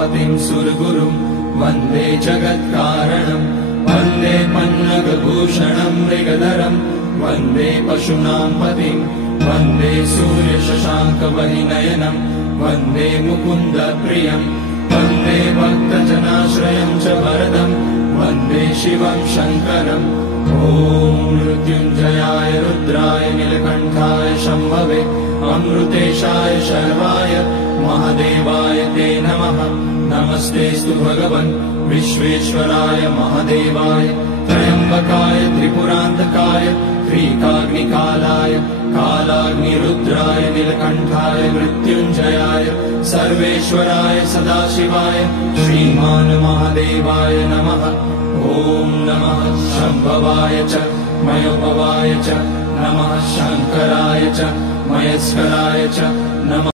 उमापतिं सुरगुरुं वन्दे जगत्कारणं वन्दे पन्नगभूषणं मृगधरं वन्दे पशूनां पतिं वन्दे सूर्यशशाङ्कवहिनयनं वन्दे मुकुन्दप्रियं वन्दे भक्तजनाश्रयं च वरदं वन्दे शिवं शङ्करम् ॐ मृत्युञ्जयाय रुद्राय नीलकण्ठाय शम्भवे अमृतेशाय शर्वाय महादेवाय ते नमः। नमस्तेऽस्तु भगवन् विश्वेश्वराय महादेवाय त्र्यम्बकाय त्रिपुरान्तकाय त्रिकाग्निकालाय कालाग्निरुद्राय नीलकण्ठाय मृत्युञ्जयाय सर्वेश्वराय सदाशिवाय श्रीमान् महादेवाय नमः। ॐ नमः शम्भवाय च मयोपवाय च नमः शङ्कराय च मयस्कराय च नमः।